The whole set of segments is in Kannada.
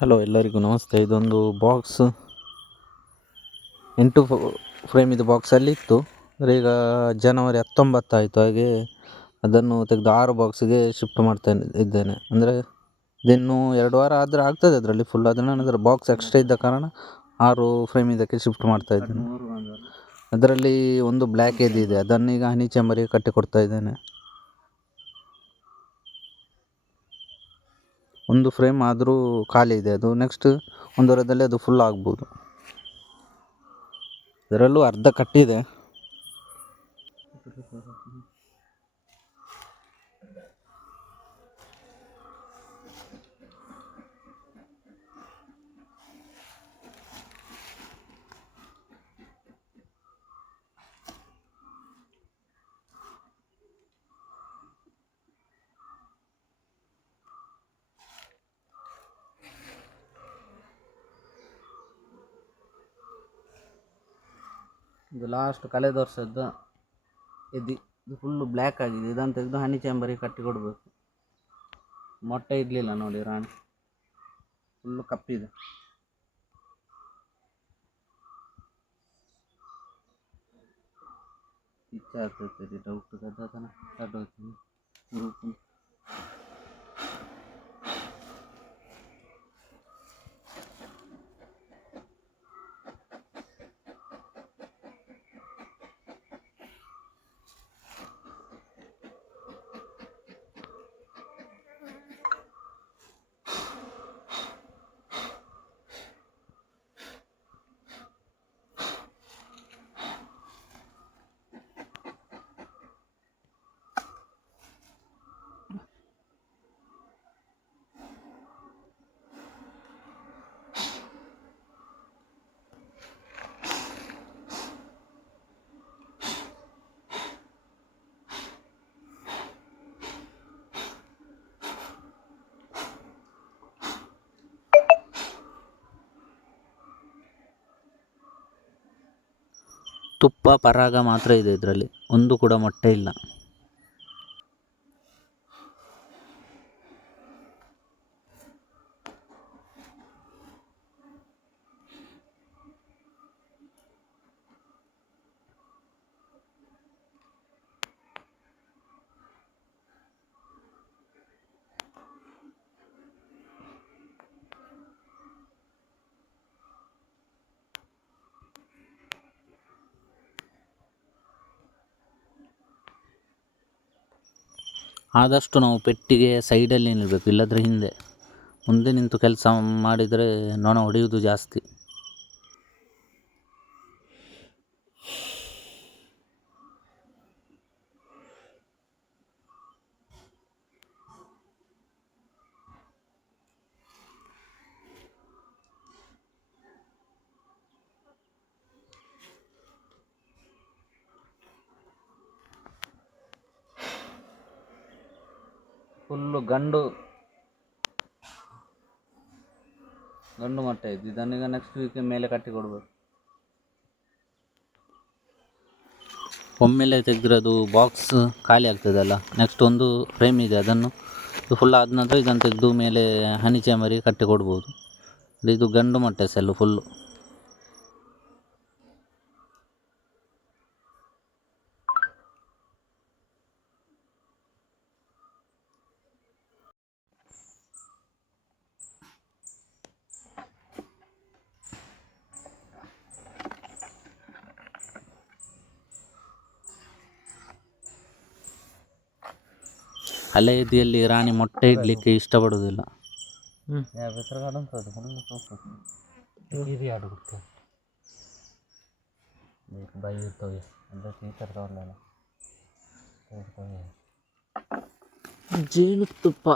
ಹಲೋ ಎಲ್ಲರಿಗೂ ನಮಸ್ತೆ. ಇದೊಂದು ಬಾಕ್ಸ್ ಎಂಟು ಫ್ರೇಮ್ ಇದು ಬಾಕ್ಸಲ್ಲಿ ಇತ್ತು. ಅಂದರೆ ಈಗ ಜನವರಿ ಹತ್ತೊಂಬತ್ತಾಯಿತು ಹಾಗೆ ಅದನ್ನು ತೆಗೆದು ಆರು ಬಾಕ್ಸಿಗೆ ಶಿಫ್ಟ್ ಮಾಡ್ತಾ ಇದ್ದೇನೆ. ಅಂದರೆ ಇದಿನ್ನೂ ಎರಡು ವಾರ ಆದರೆ ಆಗ್ತದೆ ಅದರಲ್ಲಿ ಫುಲ್ ಅದನ್ನು ನಾನು ಅದರ ಬಾಕ್ಸ್ ಎಕ್ಸ್ಟ್ರಾ ಇದ್ದ ಕಾರಣ ಆರು ಫ್ರೇಮ್ ಇದಕ್ಕೆ ಶಿಫ್ಟ್ ಮಾಡ್ತಾ ಇದ್ದೇನೆ. ಅದರಲ್ಲಿ ಒಂದು ಬ್ಲ್ಯಾಕ್ ಇದೆ. ಅದನ್ನೀಗ ಹನಿ ಚೇಂಬರಿಗೆ ಕಟ್ಟಿ ಕೊಡ್ತಾ ಇದ್ದೇನೆ. ಒಂದು ಫ್ರೇಮ್ ಆದರೂ ಖಾಲಿ ಇದೆ. ಅದು ನೆಕ್ಸ್ಟ್ ಒಂದು ವಾರದಲ್ಲಿ ಅದು ಫುಲ್ ಆಗ್ಬೋದು. ಇದರಲ್ಲೂ ಅರ್ಧ ಕಟ್ಟಿದೆ. ಇದು ಲಾಸ್ಟ್ ಕಳೆದ ವರ್ಷದ್ದು ಇದು ಇದು ಫುಲ್ಲು ಬ್ಲ್ಯಾಕ್ ಆಗಿದೆ. ಇದನ್ನು ತೆಗೆದು ಹನಿ ಚೇಂಬರಿಗೆ ಕಟ್ಟಿ ಕೊಡಬೇಕು. ಮೊಟ್ಟೆ ಇಡಲಿಲ್ಲ ನೋಡಿ ರಾಣಿ. ಫುಲ್ಲು ಕಪ್ಪಿದೆ ಇಚ್ಛೆ ಆಗ್ತೈತೆ ಡೌಟ್ ಗದ್ದತನ. ಕಟ್ಟೋತೀನಿ ಗ್ರೂಪ್ ತುಪ್ಪ ಪರಾಗ ಮಾತ್ರ ಇದೆ ಇದರಲ್ಲಿ. ಒಂದು ಕೂಡ ಮೊಟ್ಟೆ ಇಲ್ಲ. ಆದಷ್ಟು ನಾವು ಪೆಟ್ಟಿಗೆ ಸೈಡಲ್ಲಿ ನಿಲ್ಲಬೇಕು ಇಲ್ಲದ್ರೆ ಹಿಂದೆ. ಮುಂದೆ ನಿಂತು ಕೆಲಸ ಮಾಡಿದರೆ ನೊಣ ಹೊಡೆಯುವುದು ಜಾಸ್ತಿ. ಫುಲ್ಲು ಗಂಡು. ಗಂಡು ಮೊಟ್ಟೆ ಇದ್ದು. ಇದನ್ನೀಗ ನೆಕ್ಸ್ಟ್ ವೀಕ್ ಮೇಲೆ ಕಟ್ಟಿ ಕೊಡಬೇಕು. ಒಮ್ಮೆಲೆ ತೆಗೆದ್ರೆ ಅದು ಬಾಕ್ಸ್ ಖಾಲಿ ಆಗ್ತದಲ್ಲ? ನೆಕ್ಸ್ಟ್ ಒಂದು ಫ್ರೇಮ್ ಇದೆ ಅದನ್ನು. ಫುಲ್ ಆದ ನಂತರ ಇದನ್ನು ತೆಗೆದು ಮೇಲೆ ಹನಿ ಚೇಂಬರಿಗೆ ಕಟ್ಟಿ ಕೊಡ್ಬೋದು. ಇದು ಗಂಡು ಮೊಟ್ಟೆ ಸೆಲ್ಲು ಫುಲ್ಲು ಹಳೆಯದಿಯಲ್ಲಿ ರಾಣಿ ಮೊಟ್ಟೆ ಇಡಲಿಕ್ಕೆ ಇಷ್ಟಪಡೋದಿಲ್ಲ ಜೇನುತುಪ್ಪ.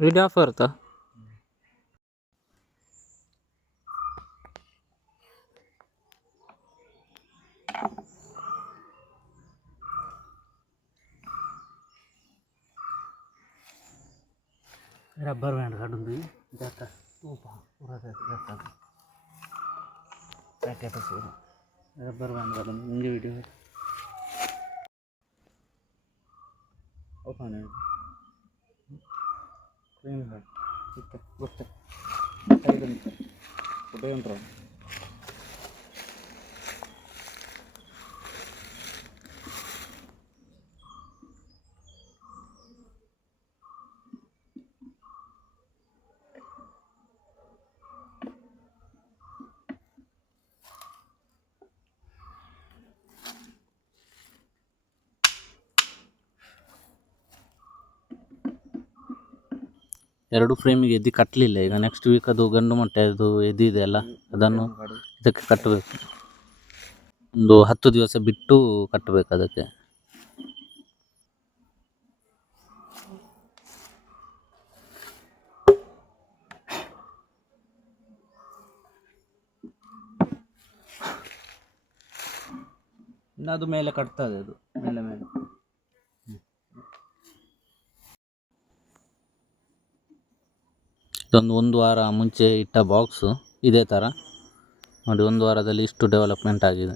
ವಿಡಿಯೋ ರಬ್ಬರ್ ಬ್ಯಾಂಡ್ ಕಡುಂದು ದತ್ತ ತೂಪ ದತ್ತದು ಪ್ಯಾಕೆಟ್ ಸೇರು ರಬ್ಬರ್ ಬ್ಯಾಂಡ್ ಕಡುಂದು ಹಿಂಗೆ ವಿಡಿಯೋ ಓಪನ್ ಕ್ಲೀನ್ ಗೊತ್ತೆ ಗೊತ್ತೆ ಉಪಯೋಗ ಎರಡು ಫ್ರೇಮಿಗೆ ಎದ್ದು ಕಟ್ಟಲಿಲ್ಲ ಈಗ ನೆಕ್ಸ್ಟ್ ವೀಕ್ ಅದು ಗಂಡು ಮೊಟ್ಟೆ, ಅದು ಎದ್ದಿದೆ ಅಲ್ಲ, ಅದನ್ನು ಇದಕ್ಕೆ ಕಟ್ಟಬೇಕು ಒಂದು ಹತ್ತು ದಿವಸ ಬಿಟ್ಟು ಕಟ್ಟಬೇಕು ಅದಕ್ಕೆ. ಅದು ಮೇಲೆ ಕಟ್ತದೆ ಅದು, ಮೇಲೆ ಮೇಲೆ. ಇದೊಂದು ಒಂದು ವಾರ ಮುಂಚೆ ಇಟ್ಟ ಬಾಕ್ಸು ಇದೇ ಥರ ನೋಡಿ ಒಂದು ವಾರದಲ್ಲಿ ಇಷ್ಟು ಡೆವಲಪ್ಮೆಂಟ್ ಆಗಿದೆ.